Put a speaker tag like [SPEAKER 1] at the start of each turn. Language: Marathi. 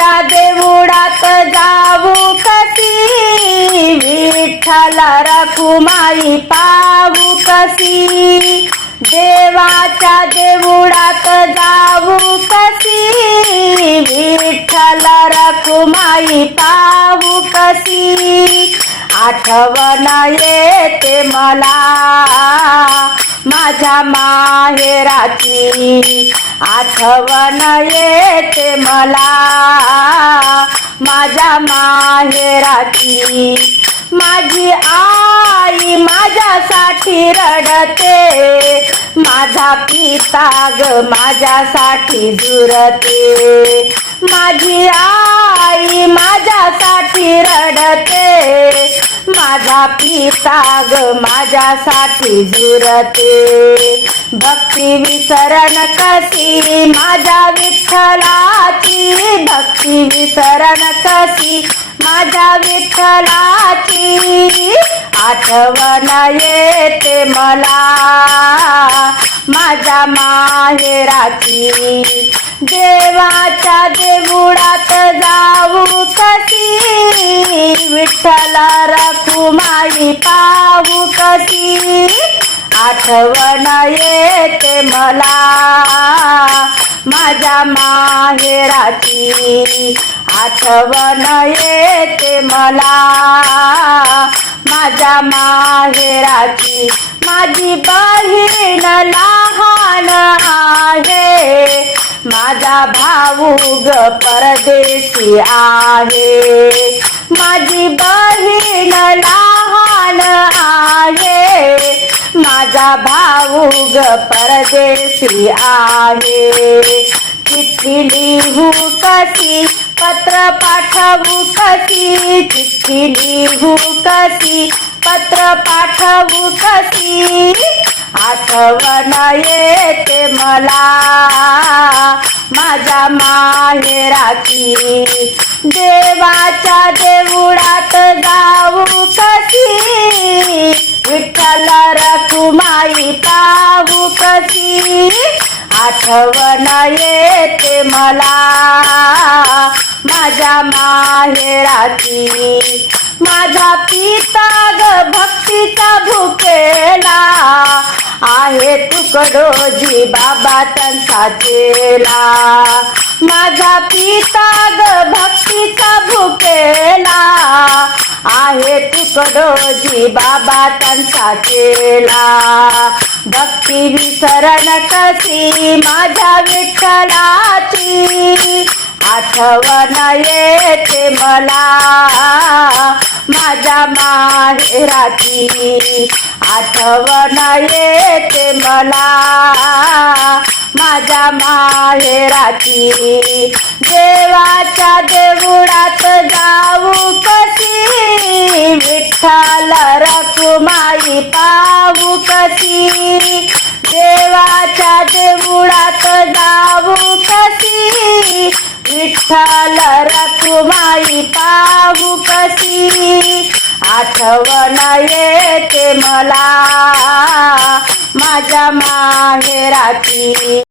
[SPEAKER 1] देवाच्या देवळात जाऊ कशी? विठ्ठल रखुमाई पाहू कशी? देवाच्या देवळात जाऊ कशी? विठ्ठल रखुमाई पाहू कशी? आठवण येते मला. माझ्या माहेराची आठवण येते मला. माझ्या माहेराची माझी आई माझ्यासाठी रडते. माझा पिता ग माझ्यासाठी झुरते. माझी आई माझ्यासाठी रडते. माझा पिता ग माझ्यासाठी झुरते भक्ती विसरण कशी? माझ्या विठ्ठलाची. भक्ती विसरण कशी? माझ्या विठ्ठलाची. आठवण येते मला. माझ्या माहेराची. देवाच्या देवळात विठ्ठल रखुमाई पाहू कशी? आठवण येते मला. माझ्या माहेराची आठवण येते मला. माझ्या माहेराची माझी बहीण लहान आहे. माझा भाऊ ग परदेशी आहे. माझी बहीण लहान आहे. माझा भाऊ ग परदेशी आहे. किती लिहू कशी पत्र पाठवू कशी? चिठ्ठी लिहू कशी? पत्र पाठवू कशी? आठवण येते मला. माझ्या माहेराची देवाच्या देवळात जाऊ कशी? विठ्ठल रखुमाई पाहू कशी? आठवण येते मला. माझ्या माहेराची माझा पिता ग भक्तीचा भुकेला. आहे तुकडोजी बाबा त्यांचा चेला माझा पिता ग भक्तीचा भुकेला. आहे तुकडोजी बाबा त्यांचा चेला भक्ती विसरण कशी? माझ्या विठ्ठलाची. आठवण येते मला. माझ्या माहेराची आठवण येते मला. माझ्या माहेराची देवाच्या देवळात जाऊ कशी? विठ्ठल रखुमाई पाऊ कशी? देवाच्या देवळात जाऊ विठ्ठल रखुमाई पाहू कशी आठवण येते मला. माझ्या माहेराची.